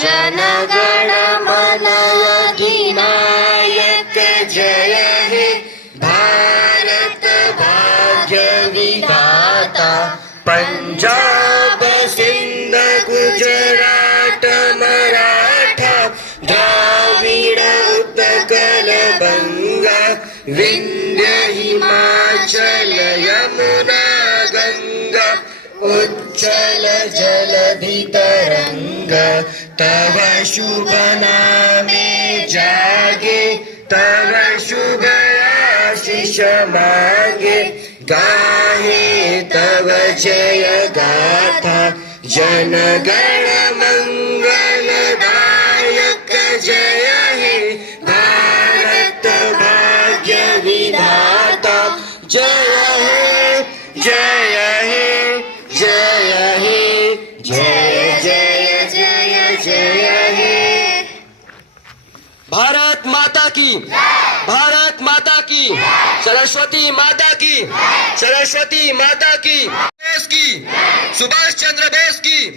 जनगण मन अधिनायक जय हे भारत भाग्य विधाता। पंजाब सिंध गुजरात मराठा द्राविड़ उत्कल बंगा विंध्य हिमाचल यमुना गंगा उच्चल जलधि तरंग। तव शुभ नामे जागे तव शुभ आशीष मांगे। गाहे तव जय गाथा जन गण मंगल दायक जय हे भारत भाग्य विधाता। जय हे जय हे जय हे जय जय जय जय हे। भारत माता की, भारत माता की, सरस्वती माता की, सरस्वती माता की, देश की, सुभाष चंद्र बोस की,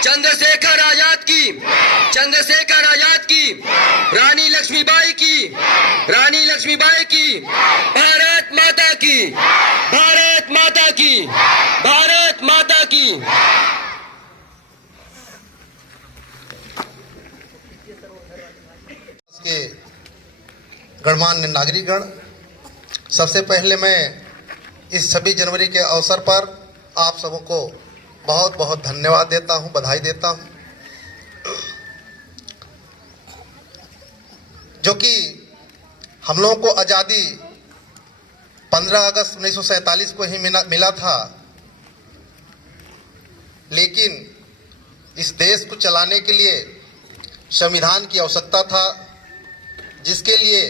चंद्रशेखर आजाद की, चंद्रशेखर आजाद की, रानी लक्ष्मीबाई की, रानी लक्ष्मीबाई की, भारत माता की, भारत माता की, भारत माता की। के गणमान्य नागरिकगण, सबसे पहले मैं इस 26 जनवरी के अवसर पर आप सबों को बहुत बहुत धन्यवाद देता हूं, बधाई देता हूं। जो कि हम लोगों को आज़ादी 15 अगस्त 1947 को ही मिला था, लेकिन इस देश को चलाने के लिए संविधान की आवश्यकता था, जिसके लिए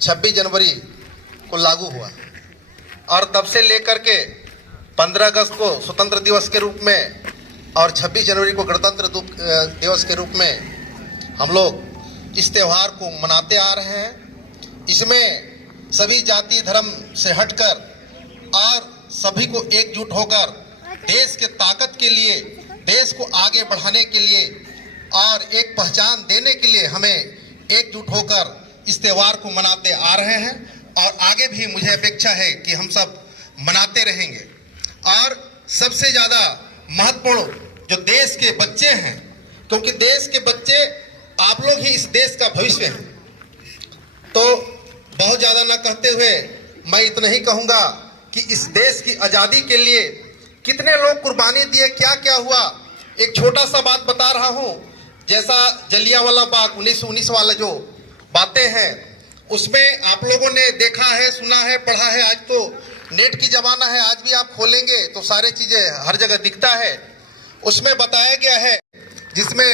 26 जनवरी को लागू हुआ। और तब से लेकर के 15 अगस्त को स्वतंत्र दिवस के रूप में और 26 जनवरी को गणतंत्र दिवस के रूप में हम लोग इस त्यौहार को मनाते आ रहे हैं। इसमें सभी जाति धर्म से हटकर और सभी को एकजुट होकर देश के ताकत के लिए, देश को आगे बढ़ाने के लिए और एक पहचान देने के लिए हमें एकजुट होकर इस त्यौहार को मनाते आ रहे हैं और आगे भी मुझे अपेक्षा है कि हम सब मनाते रहेंगे। और सबसे ज़्यादा महत्वपूर्ण जो देश के बच्चे हैं, क्योंकि देश के बच्चे आप लोग ही इस देश का भविष्य हैं, तो बहुत ज़्यादा ना कहते हुए मैं इतना ही कहूँगा कि इस देश की आज़ादी के लिए कितने लोग कुर्बानी दिए, क्या क्या हुआ। एक छोटा सा बात बता रहा हूँ, जैसा जलियांवाला बाग 1919 वाला जो बातें हैं, उसमें आप लोगों ने देखा है, सुना है, पढ़ा है। आज तो नेट की ज़माना है, आज भी आप खोलेंगे तो सारे चीज़ें हर जगह दिखता है। उसमें बताया गया है, जिसमें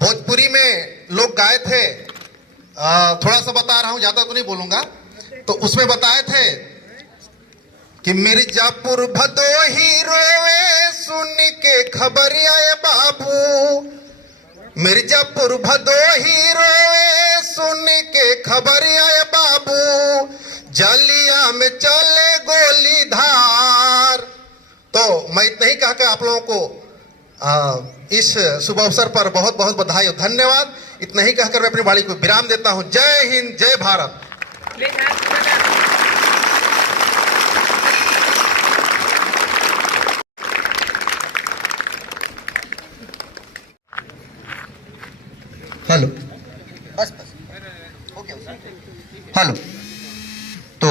भोजपुरी में लोग गाए थे, थोड़ा सा बता रहा हूँ, ज़्यादा तो नहीं बोलूँगा। तो उसमें बताए थे कि मिर्जापुर भदोही रोवे सुन के खबरिया बाबू। मिर्जापुर भदोही रोए सुन के खबरिया बाबू। जलिया में चले गोली धार। तो मैं इतना ही कह के आप लोगों को इस शुभ अवसर पर बहुत बहुत बधाई और धन्यवाद। इतना ही कहकर मैं अपनी वाणी को विराम देता हूं। जय हिंद, जय भारत।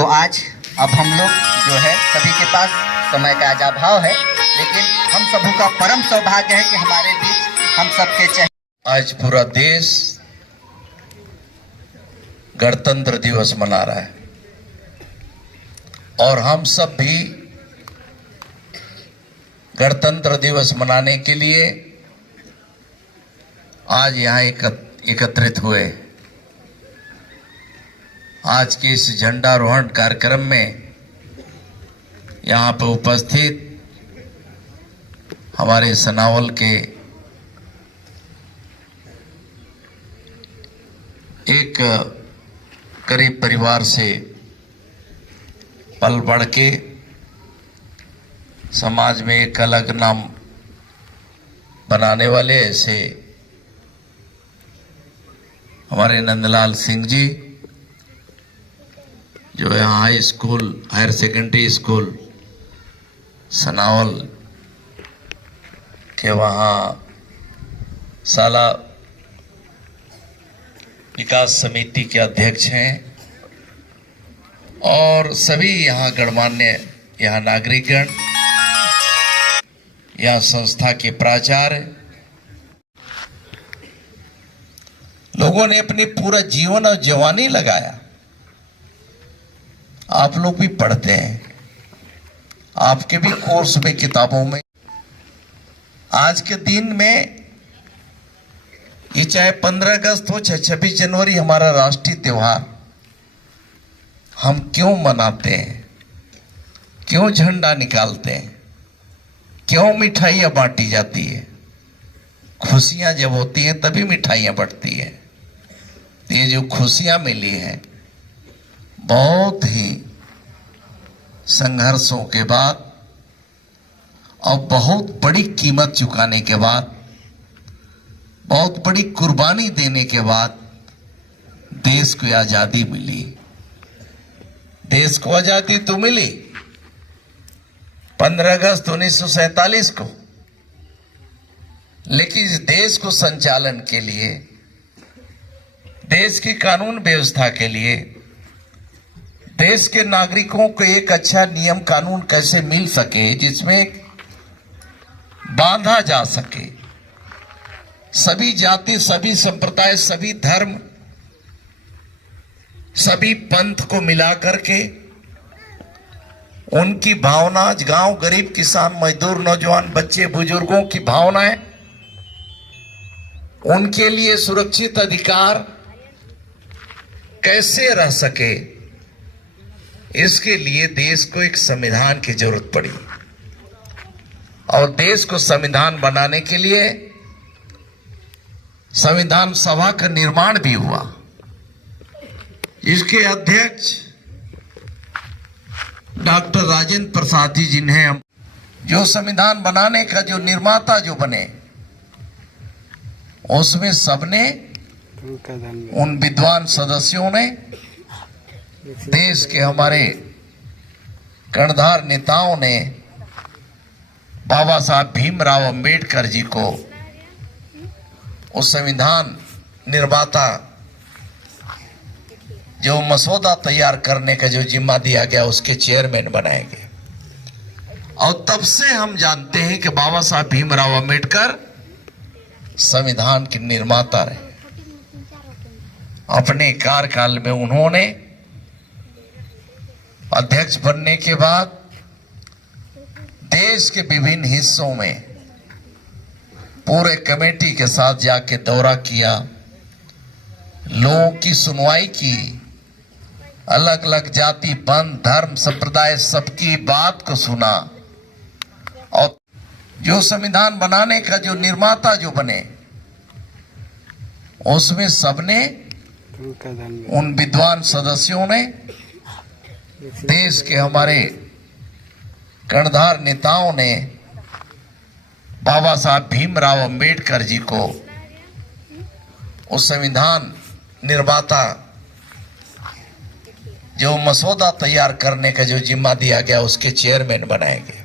आज अब हम लोग जो है सभी के पास समय का आज अभाव है, लेकिन हम सबों का परम सौभाग्य है कि हमारे बीच हम सबके चेहरे। आज पूरा देश गणतंत्र दिवस मना रहा है और हम सब भी गणतंत्र दिवस मनाने के लिए आज यहाँ एकत्रित हुए। आज के इस झंडारोहण कार्यक्रम में यहाँ पर उपस्थित हमारे सनावल के एक गरीब परिवार से पल बढ़ के समाज में एक अलग नाम बनाने वाले ऐसे हमारे नंदलाल सिंह जी, जो है high school higher secondary school Sanawal के वहाँ साला विकास समिति के अध्यक्ष हैं और सभी यहाँ गणमान्य यहाँ नागरिकगण, यहाँ संस्था के प्राचार्य, लोगों ने अपने पूरा जीवन और जवानी लगाया। आप लोग भी पढ़ते हैं, आपके भी कोर्स में किताबों में। आज के दिन में ये चाहे 15 अगस्त हो, चाहे 26 जनवरी, हमारा राष्ट्रीय त्योहार, हम क्यों मनाते हैं, क्यों झंडा निकालते हैं, क्यों मिठाइयाँ बांटी जाती है? खुशियाँ जब होती हैं तभी मिठाइयाँ बंटती है। ये जो खुशियाँ मिली हैं बहुत ही संघर्षों के बाद और बहुत बड़ी कीमत चुकाने के बाद, बहुत बड़ी कुर्बानी देने के बाद देश को आजादी मिली। देश को आजादी तो मिली 15 अगस्त 1947 को, लेकिन इस देश को संचालन के लिए, देश की कानून व्यवस्था के लिए, देश के नागरिकों को एक अच्छा नियम कानून कैसे मिल सके जिसमें बांधा जा सके, सभी जाति, सभी संप्रदाय, सभी धर्म, सभी पंथ को मिला करके उनकी भावना, गांव, गरीब, किसान, मजदूर, नौजवान, बच्चे, बुजुर्गों की भावनाएं, उनके लिए सुरक्षित अधिकार कैसे रह सके, इसके लिए देश को एक संविधान की जरूरत पड़ी। और देश को संविधान बनाने के लिए संविधान सभा का निर्माण भी हुआ। इसके अध्यक्ष डॉक्टर राजेंद्र प्रसाद जी, जिन्हें हम जो संविधान बनाने का जो निर्माता जो बने, उसमें सबने, उन विद्वान सदस्यों ने, देश के हमारे कर्णधार नेताओं ने बाबा साहब भीमराव अंबेडकर जी को उस संविधान निर्माता जो मसौदा तैयार करने का जो जिम्मा दिया गया, उसके चेयरमैन बनाए गए। और तब से हम जानते हैं कि बाबा साहब भीमराव अंबेडकर संविधान के निर्माता रहे। अपने कार्यकाल में उन्होंने अध्यक्ष बनने के बाद देश के विभिन्न हिस्सों में पूरे कमेटी के साथ जाके दौरा किया, लोगों की सुनवाई की, अलग अलग जाति, पंथ, धर्म, संप्रदाय, सबकी बात को सुना। और जो संविधान बनाने का जो निर्माता जो बने, उसमें सबने, उन विद्वान सदस्यों ने, देश के हमारे कर्णधार नेताओं ने बाबा साहब भीमराव अंबेडकर जी को उस संविधान निर्माता जो मसौदा तैयार करने का जो जिम्मा दिया गया, उसके चेयरमैन बनाए गए।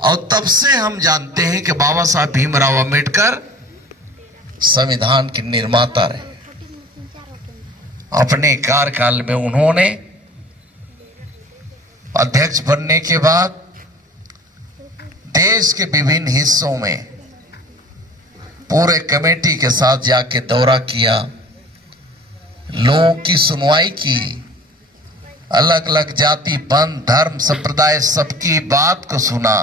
और तब से हम जानते हैं कि बाबा साहब भीमराव अंबेडकर संविधान के निर्माता रहे। अपने कार्यकाल में उन्होंने अध्यक्ष बनने के बाद देश के विभिन्न हिस्सों में पूरे कमेटी के साथ जाके दौरा किया, लोगों की सुनवाई की, अलग अलग जाति पंथ धर्म संप्रदाय सबकी बात को सुना।